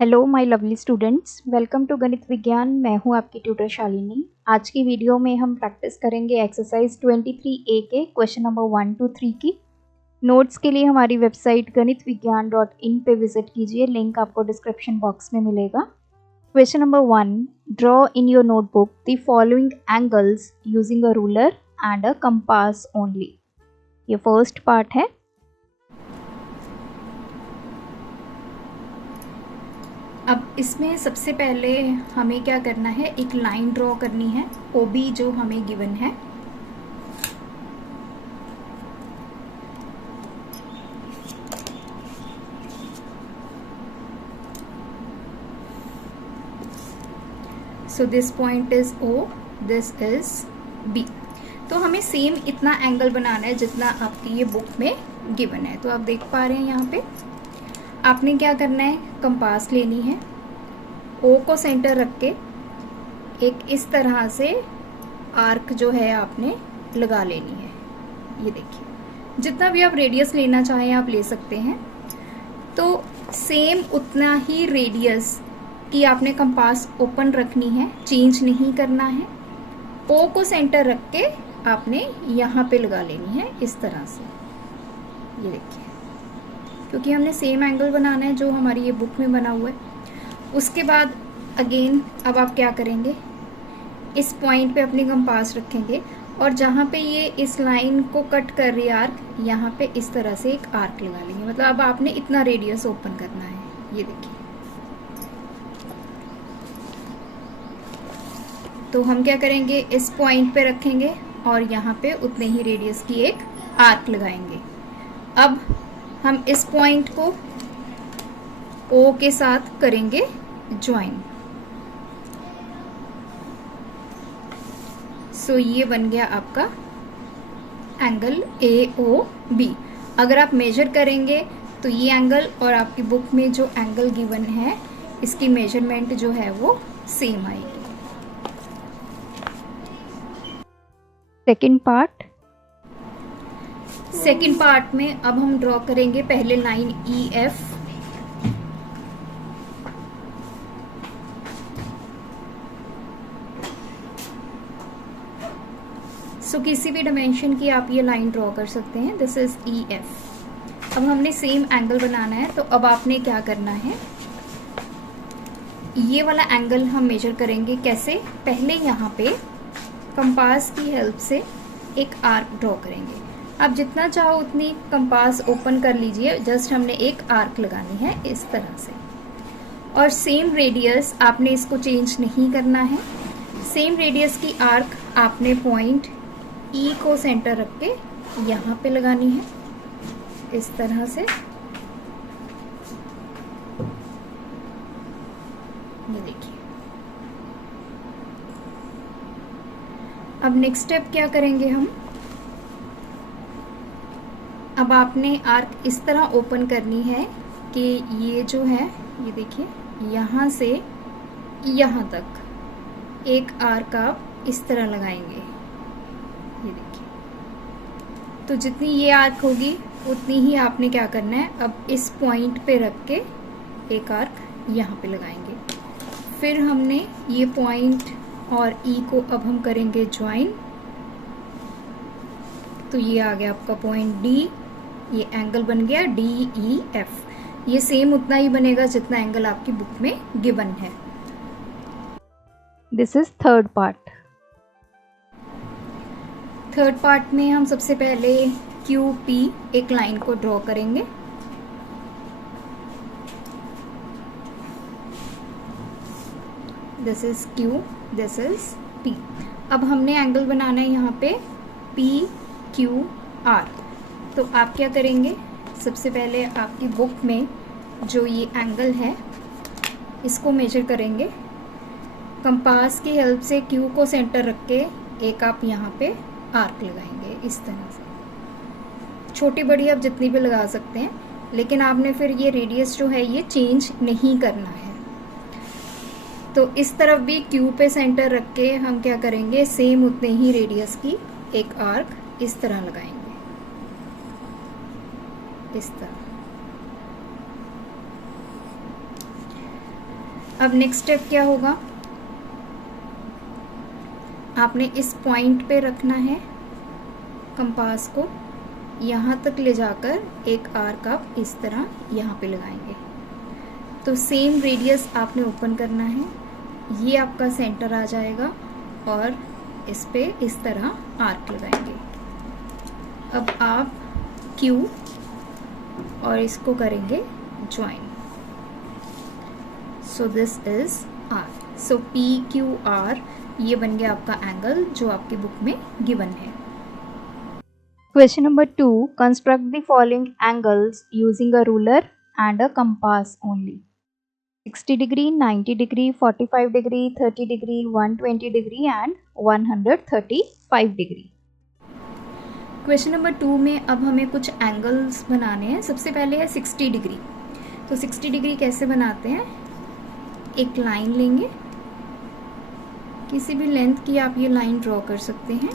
Hello my lovely students, welcome to Ganit Vigyan. मैं हूं आपकी ट्यूटर शालिनी। आज की वीडियो में हम प्रैक्टिस करेंगे एक्सरसाइज 23A के क्वेश्चन नंबर 1 to 3 की। नोट्स के लिए हमारी वेबसाइट ganitviggyan.in पे विजिट कीजिए, लिंक आपको डिस्क्रिप्शन बॉक्स में मिलेगा। Question number 1, draw in your notebook the following angles using a ruler and a compass only. ये फर्स्ट पार्ट है। अब इसमें सबसे पहले हमें क्या करना है, एक लाइन ड्रॉ करनी है, OB जो हमें गिवन है। So this point is O, this is B। तो हमें सेम इतना एंगल बनाना है जितना आपकी ये बुक में गिवन है। तो आप देख पा रहे हैं यहाँ पे आपने क्या करना है, कंपास लेनी है, O को सेंटर रख के एक इस तरह से आर्क जो है आपने लगा लेनी है। ये देखिए, जितना भी आप रेडियस लेना चाहें आप ले सकते हैं। तो सेम उतना ही रेडियस की आपने कंपास ओपन रखनी है, चेंज नहीं करना है। O को सेंटर रख के आपने यहाँ पे लगा लेनी है इस तरह से। ये देखिए, क्योंकि हमने सेम एंगल बनाना है जो हमारी ये बुक में बना हुआ है। उसके बाद अगेन अब आप क्या करेंगे, इस पॉइंट पे अपनी कंपास रखेंगे और जहाँ पे ये इस लाइन को कट कर रही है आर्क, यहाँ पे इस तरह से एक आर्क लगा लेंगे। मतलब अब आपने इतना रेडियस ओपन करना है। ये देखिए, तो हम क्या करेंगे, इस पॉइंट पे रखेंगे और यहाँ पे उतने ही रेडियस की एक आर्क लगाएंगे। अब हम इस पॉइंट को O के साथ करेंगे ज्वाइन। सो ये बन गया आपका एंगल AOB। अगर आप मेजर करेंगे तो ये एंगल और आपकी बुक में जो एंगल गिवन है इसकी मेजरमेंट जो है वो सेम आएगी। सेकेंड पार्ट में अब हम ड्रॉ करेंगे पहले लाइन EF। सो किसी भी डायमेंशन की आप ये लाइन ड्रॉ कर सकते हैं। This is EF। अब हमने सेम एंगल बनाना है, तो अब आपने क्या करना है, ये वाला एंगल हम मेजर करेंगे। कैसे, पहले यहाँ पे कंपास की हेल्प से एक आर्क ड्रॉ करेंगे। आप जितना चाहो उतनी कंपास ओपन कर लीजिए, जस्ट हमने एक आर्क लगानी है इस तरह से। और सेम रेडियस आपने इसको चेंज नहीं करना है। सेम रेडियस की आर्क आपने पॉइंट E को सेंटर रख के यहाँ पे लगानी है इस तरह से। ये देखिए, अब नेक्स्ट स्टेप क्या करेंगे हम, अब आपने आर्क इस तरह ओपन करनी है कि ये जो है, ये देखिए, यहाँ से यहाँ तक एक आर्क आप इस तरह लगाएंगे। ये देखिए, तो जितनी ये आर्क होगी उतनी ही आपने क्या करना है, अब इस पॉइंट पे रख के एक आर्क यहाँ पे लगाएंगे। फिर हमने ये पॉइंट और E को अब हम करेंगे ज्वाइन। तो ये आ गया आपका पॉइंट D। ये एंगल बन गया DEF। ये सेम उतना ही बनेगा जितना एंगल आपकी बुक में गिवन है। दिस इज थर्ड पार्ट में हम सबसे पहले QP एक लाइन को ड्रॉ करेंगे। This is Q, this is P। अब हमने एंगल बनाना है यहाँ पे PQR। तो आप क्या करेंगे, सबसे पहले आपकी बुक में जो ये एंगल है इसको मेजर करेंगे। कंपास की हेल्प से Q को सेंटर रख के एक आप यहाँ पे आर्क लगाएंगे इस तरह से। छोटी बड़ी आप जितनी भी लगा सकते हैं, लेकिन आपने फिर ये रेडियस जो है ये चेंज नहीं करना है। तो इस तरफ भी Q पे सेंटर रख के हम क्या करेंगे, सेम उतने ही रेडियस की एक आर्क इस तरह लगाएंगे, इस तरह। अब नेक्स्ट स्टेप क्या होगा, आपने इस पॉइंट पे रखना है कंपास को, यहाँ तक ले जाकर एक आर्क आप इस तरह यहाँ पे लगाएंगे। तो सेम रेडियस आपने ओपन करना है, ये आपका सेंटर आ जाएगा और इस पे इस तरह आर्क लगाएंगे। अब आप Q और इसको करेंगे join. So this is R। So PQR ये बन गया आपका एंगल जो आपकी बुक में गिवन है। Question number 2. Construct the following angles using a ruler and a compass only. 60 degree, 90 degree, 45 degree, 30 degree, 120 degree and 135 degree. Question number 2 में अब हमें कुछ एंगल्स बनाने हैं। सबसे पहले है 60 डिग्री। तो 60 डिग्री कैसे बनाते हैं, एक लाइन लेंगे, किसी भी लेंथ की आप ये लाइन ड्रॉ कर सकते हैं।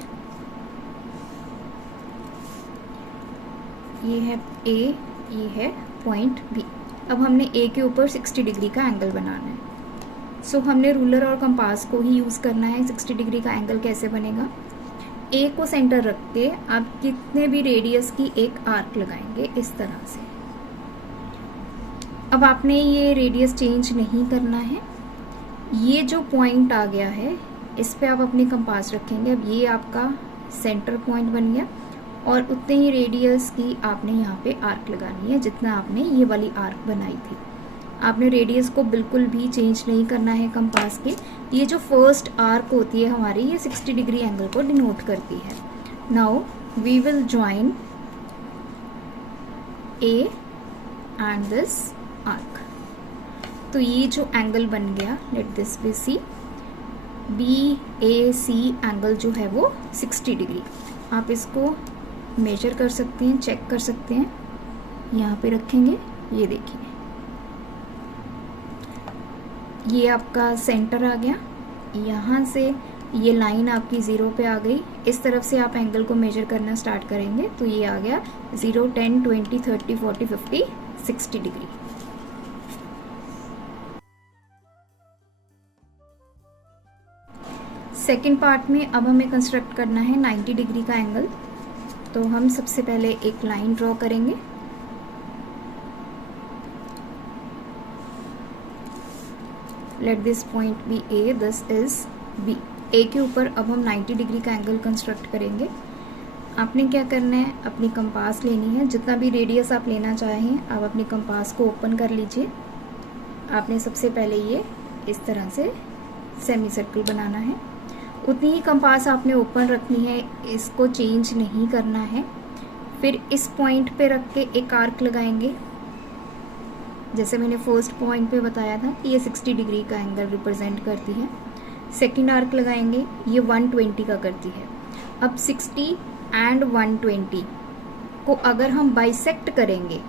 ये है A, ये है पॉइंट B। अब हमने A के ऊपर 60 डिग्री का एंगल बनाना है। सो हमने रूलर और कंपास को ही यूज़ करना है। 60 डिग्री का एंगल कैसे बनेगा, A को सेंटर रखते आप कितने भी रेडियस की एक आर्क लगाएंगे इस तरह से। अब आपने ये रेडियस चेंज नहीं करना है। ये जो पॉइंट आ गया है इस पे आप अपनी कंपास रखेंगे। अब ये आपका सेंटर पॉइंट बन गया और उतने ही रेडियस की आपने यहाँ पे आर्क लगानी है जितना आपने ये वाली आर्क बनाई थी। आपने रेडियस को बिल्कुल भी चेंज नहीं करना है कंपास के। ये जो फर्स्ट आर्क होती है हमारी, ये 60 डिग्री एंगल को डिनोट करती है। Now we will join A and this arc. तो ये जो एंगल बन गया, let this be C, BAC angle जो है वो 60 डिग्री। आप इसको मेजर कर सकते हैं, चेक कर सकते हैं। यहाँ पे रखेंगे, ये देखिए ये आपका सेंटर आ गया। यहाँ से ये लाइन आपकी 0 पे आ गई। इस तरफ से आप एंगल को मेजर करना स्टार्ट करेंगे तो ये आ गया 0, 10, 20, 30, 40, 50, 60 डिग्री। सेकेंड पार्ट में अब हमें कंस्ट्रक्ट करना है 90 डिग्री का एंगल। तो हम सबसे पहले एक लाइन ड्रॉ करेंगे। Let this point be A, this is B। A के ऊपर अब हम 90 डिग्री का एंगल कंस्ट्रक्ट करेंगे। आपने क्या करना है, अपनी कंपास लेनी है, जितना भी रेडियस आप लेना चाहें आप अपनी कंपास को ओपन कर लीजिए। आपने सबसे पहले ये इस तरह से सेमी सर्कल बनाना है। उतनी ही कंपास आपने ओपन रखनी है, इसको चेंज नहीं करना है। फिर इस पॉइंट पे रख के एक आर्क लगाएंगे। जैसे मैंने फर्स्ट पॉइंट पे बताया था कि ये 60 डिग्री का एंगल रिप्रेजेंट करती है। सेकंड आर्क लगाएंगे, ये 120 का करती है। अब 60 एंड 120 को अगर हम बाइसेक्ट करेंगे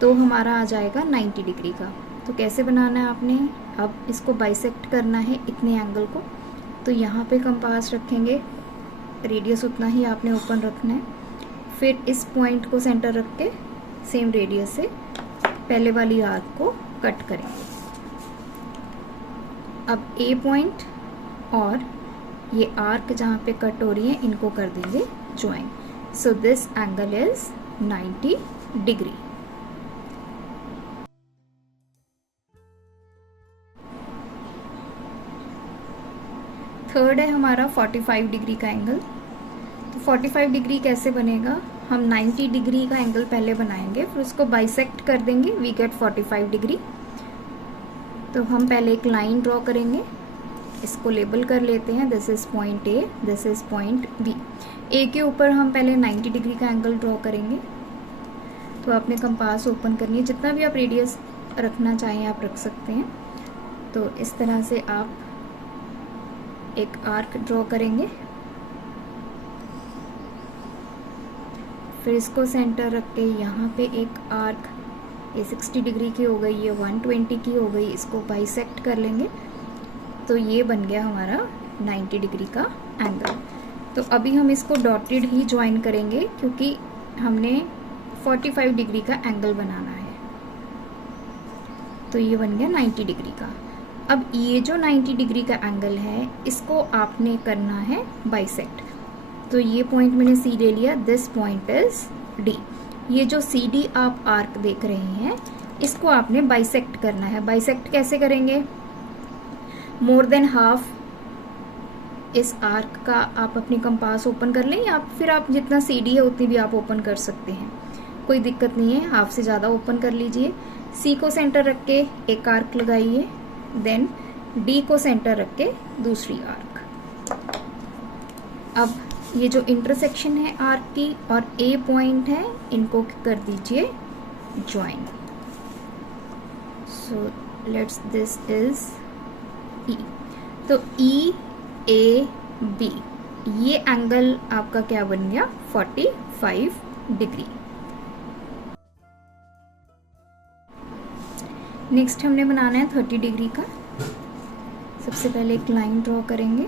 तो हमारा आ जाएगा 90 डिग्री का। तो कैसे बनाना है आपने, अब इसको बाइसेक्ट करना है इतने एंगल को। तो यहाँ पे कंपास रखेंगे, रेडियस उतना ही आपने ओपन रखना है। फिर इस पॉइंट को सेंटर रख के सेम रेडियस से पहले वाली आर्क को कट करेंगे। अब A पॉइंट और ये आर्क जहाँ पे कट हो रही है इनको कर देंगे join. So this angle is 90 degree. Third है हमारा 45 डिग्री का एंगल। तो 45 डिग्री कैसे बनेगा, हम 90 डिग्री का एंगल पहले बनाएंगे, फिर उसको बाइसेक्ट कर देंगे, वी गेट 45 डिग्री। तो हम पहले एक लाइन ड्रॉ करेंगे, इसको लेबल कर लेते हैं, this is point A, this is point B। A के ऊपर हम पहले 90 डिग्री का एंगल ड्रॉ करेंगे। तो आपने कंपास ओपन करनी है, जितना भी आप रेडियस रखना चाहें आप रख सकते हैं। तो इस तरह से आप एक आर्क ड्रॉ करेंगे, फिर इसको सेंटर रख के यहाँ पे एक आर्क, ये 60 डिग्री की हो गई, ये 120 की हो गई, इसको बाइसेक्ट कर लेंगे। तो ये बन गया हमारा 90 डिग्री का एंगल। तो अभी हम इसको डॉटेड ही ज्वाइन करेंगे क्योंकि हमने 45 डिग्री का एंगल बनाना है। तो ये बन गया 90 डिग्री का। अब ये जो 90 डिग्री का एंगल है इसको आपने करना है बाइसेक्ट। तो ये पॉइंट मैंने सी ले लिया, दिस पॉइंट इज डी। ये जो सी डी आप आर्क देख रहे हैं इसको आपने बाइसेक्ट करना है। बाइसेक्ट कैसे करेंगे? मोर देन हाफ इस आर्क का आप अपनी कंपास ओपन कर लें, या फिर आप जितना सी डी है उतनी भी आप ओपन कर सकते हैं, कोई दिक्कत नहीं है। हाफ से ज़्यादा ओपन कर लीजिए। सी को सेंटर रख के एक आर्क लगाइए, देन डी को सेंटर रख के दूसरी आर्क। अब ये जो इंटरसेक्शन है आर्क की और ए पॉइंट है इनको कर दीजिए join. So let's this is E. तो ई ए बी, ये एंगल आपका क्या बन गया? 45 डिग्री। नेक्स्ट हमने बनाना है 30 डिग्री का। सबसे पहले एक लाइन ड्रॉ करेंगे।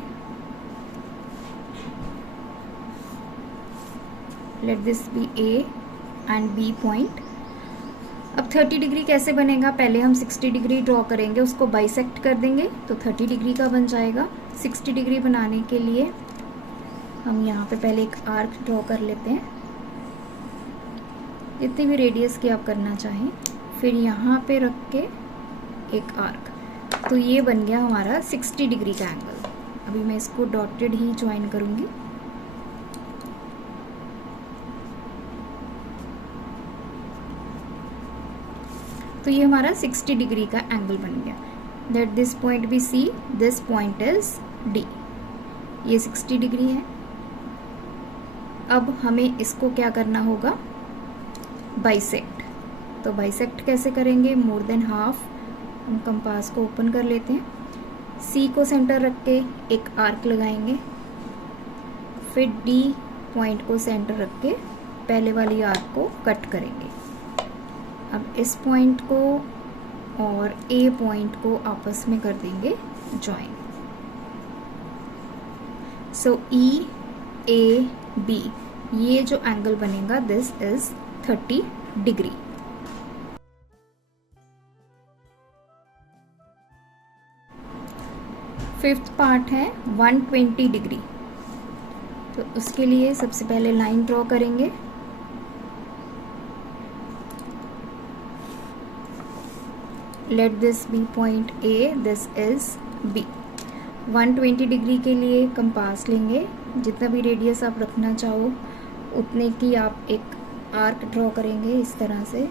Let this be A and B point. अब 30 डिग्री कैसे बनेगा? पहले हम 60 डिग्री ड्रॉ करेंगे, उसको बाइसेक्ट कर देंगे तो 30 डिग्री का बन जाएगा। 60 डिग्री बनाने के लिए हम यहाँ पे पहले एक आर्क ड्रॉ कर लेते हैं, जितनी भी रेडियस की आप करना चाहें, फिर यहाँ पे रख के एक आर्क। तो ये बन गया हमारा 60 डिग्री का एंगल। अभी मैं इसको डॉटेड ही ज्वाइन करूँगी। तो ये हमारा 60 डिग्री का एंगल बन गया। That this point be C, this point is D. ये 60 डिग्री है। अब हमें इसको क्या करना होगा? बाइसेक्ट। तो बाइसेक्ट कैसे करेंगे? मोर देन हाफ हम कंपास को ओपन कर लेते हैं, सी को सेंटर रख के एक आर्क लगाएंगे, फिर डी पॉइंट को सेंटर रख के पहले वाली आर्क को कट करेंगे। अब इस पॉइंट को और ए पॉइंट को आपस में कर देंगे join. So E A B, ये जो एंगल बनेगा this is 30 degree. Fifth part है 120 डिग्री। तो उसके लिए सबसे पहले लाइन ड्रॉ करेंगे। Let this be point A, this is B. 120 degree के लिए कंपास लेंगे, जितना भी रेडियस आप रखना चाहो उतने की आप एक आर्क ड्रॉ करेंगे इस तरह से।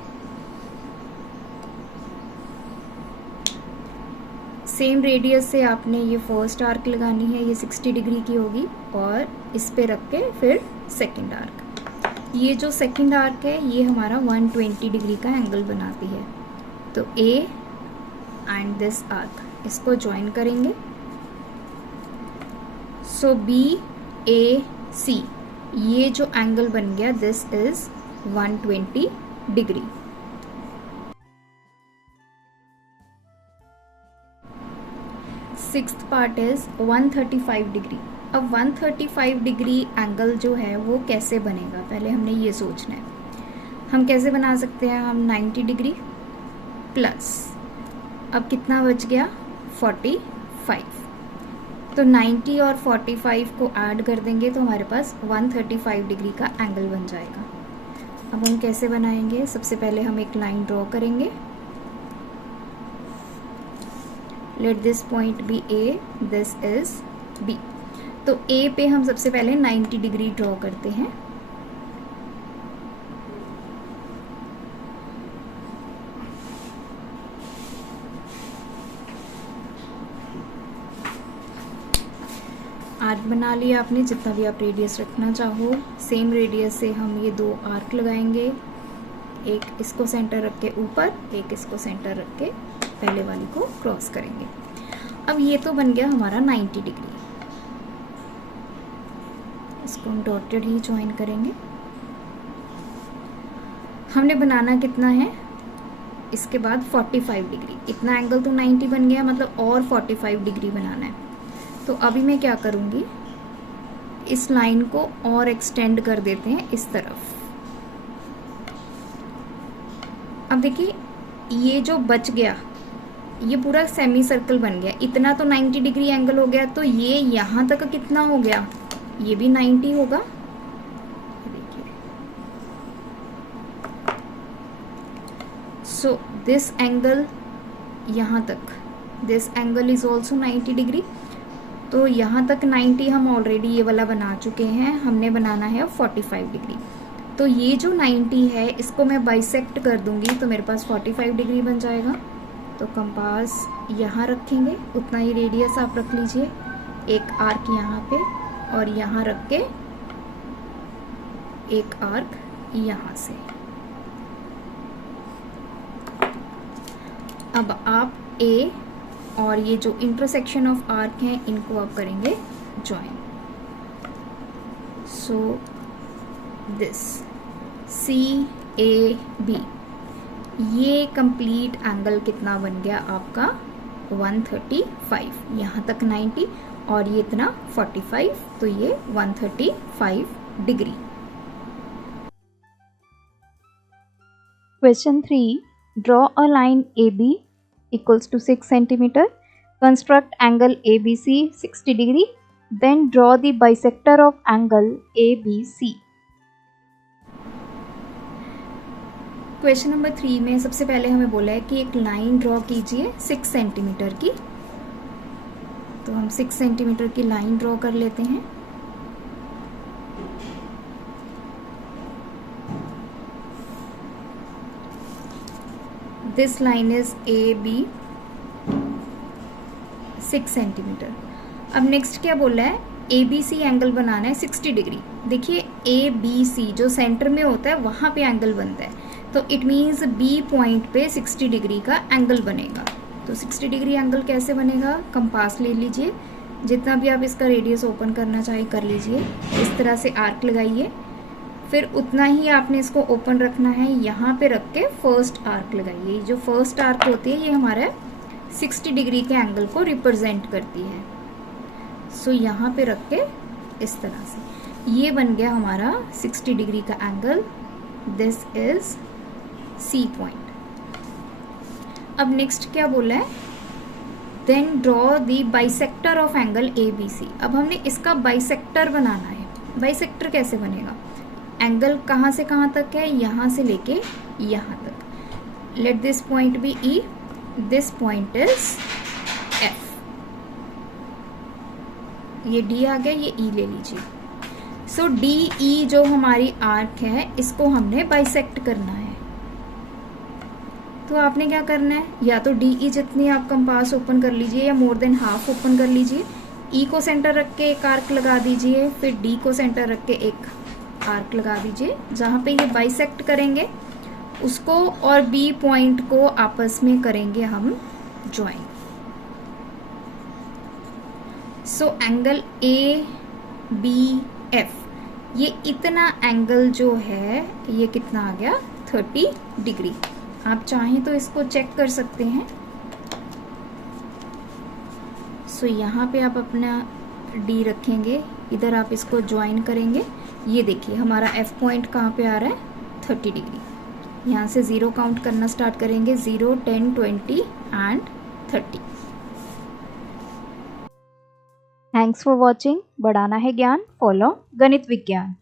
सेम रेडियस से आपने ये फर्स्ट आर्क लगानी है, ये 60 डिग्री की होगी, और इस पे रख के फिर सेकंड आर्क। ये जो सेकंड आर्क है ये हमारा 120 डिग्री का एंगल बनाती है। तो ए एंड दिस आर्क, इसको ज्वाइन करेंगे। सो बी ए सी, ये जो एंगल बन गया this is 120 degree. Sixth part is 135 degree. अब 135 डिग्री एंगल जो है वो कैसे बनेगा, पहले हमने ये सोचना है। हम कैसे बना सकते हैं? हम 90 डिग्री प्लस, अब कितना बच गया? 45। तो 90 और 45 को ऐड कर देंगे तो हमारे पास 135 डिग्री का एंगल बन जाएगा। अब हम कैसे बनाएंगे? सबसे पहले हम एक लाइन ड्रॉ करेंगे। Let this point be A, this is B. तो ए पे हम सबसे पहले 90 डिग्री ड्रॉ करते हैं। आर्क बना लिया आपने, जितना भी आप रेडियस रखना चाहो। सेम रेडियस से हम ये दो आर्क लगाएंगे, एक इसको सेंटर रख के ऊपर, एक इसको सेंटर रख के पहले वाली को क्रॉस करेंगे। अब ये तो बन गया हमारा 90 डिग्री। इसको हम डॉटेड ही ज्वाइन करेंगे। हमने बनाना कितना है इसके बाद? 45 डिग्री। इतना एंगल तो 90 बन गया, मतलब और 45 डिग्री बनाना है। तो अभी मैं क्या करूँगी, इस लाइन को और एक्सटेंड कर देते हैं इस तरफ। अब देखिए ये जो बच गया ये पूरा सेमी सर्कल बन गया, इतना तो 90 डिग्री एंगल हो गया, तो ये यहाँ तक कितना हो गया, ये भी 90 होगा। देखिए, सो दिस एंगल यहाँ तक, this angle is also 90 degree. तो यहाँ तक 90 हम ऑलरेडी ये वाला बना चुके हैं, हमने बनाना है 45 डिग्री। तो ये जो 90 है इसको मैं बाइसेक्ट कर दूंगी तो मेरे पास 45 डिग्री बन जाएगा। तो कंपास यहाँ रखेंगे, उतना ही रेडियस आप रख लीजिए, एक आर्क यहाँ पे और यहाँ रख के एक आर्क यहाँ से। अब आप ए और ये जो इंटरसेक्शन ऑफ आर्क हैं इनको आप करेंगे ज्वाइन। सो दिस CAB, ये कंप्लीट एंगल कितना बन गया आपका 135, यहाँ तक 90 और ये इतना 45, तो ये 135 degree. Question 3. Draw a line AB equals to 6 centimeter. Construct angle ABC 60 degree. Then draw the bisector of angle ABC. Question number 3 में सबसे पहले हमें बोला है कि एक लाइन ड्रॉ कीजिए 6 सेंटीमीटर की। तो हम 6 सेंटीमीटर की लाइन ड्रॉ कर लेते हैं। This line is AB 6 centimetre. अब नेक्स्ट क्या बोला है, ABC एंगल बनाना है 60 डिग्री। देखिए ABC जो सेंटर में होता है वहाँ पे एंगल बनता है, तो इट मीन्स B पॉइंट पे 60 डिग्री का एंगल बनेगा। तो 60 डिग्री एंगल कैसे बनेगा, कंपास ले लीजिए, जितना भी आप इसका रेडियस ओपन करना चाहे कर लीजिए, इस तरह से आर्क लगाइए, फिर उतना ही आपने इसको ओपन रखना है, यहाँ पे रख के फर्स्ट आर्क लगाइए। जो फर्स्ट आर्क होती है ये हमारा 60 डिग्री के एंगल को रिप्रेजेंट करती है। सो यहाँ पे रख के इस तरह से ये बन गया हमारा 60 डिग्री का angle. This is C point. अब नेक्स्ट क्या बोला है, then draw the bisector of angle ABC। अब हमने इसका बाइसेक्टर बनाना है। बाइसेक्टर कैसे बनेगा, एंगल कहाँ से कहाँ तक है, यहाँ से लेके यहाँ तक। Let this point be E, this point is F। ये D आ गया, ये E ले लीजिए। सो DE जो हमारी आर्क है इसको हमने बाइसेक्ट करना है। तो आपने क्या करना है, या तो DE जितनी आप कंपास ओपन कर लीजिए या मोर देन हाफ ओपन कर लीजिए। E को सेंटर रख के एक आर्क लगा दीजिए, फिर D को सेंटर रख के एक आर्क लगा दीजिए। जहाँ पे ये बाइसेक्ट करेंगे उसको और B पॉइंट को आपस में करेंगे हम ज्वाइन। सो एंगल ABF, ये इतना एंगल जो है ये कितना आ गया 30 डिग्री। आप चाहें तो इसको चेक कर सकते हैं। सो यहाँ पे आप अपना D रखेंगे, इधर आप इसको ज्वाइन करेंगे। ये देखिए हमारा F पॉइंट कहाँ पे आ रहा है 30 डिग्री। यहाँ से 0 काउंट करना स्टार्ट करेंगे, 0, 10, 20 एंड 30। Thanks for watching. बढ़ाना है ज्ञान, फॉलो गणित विज्ञान।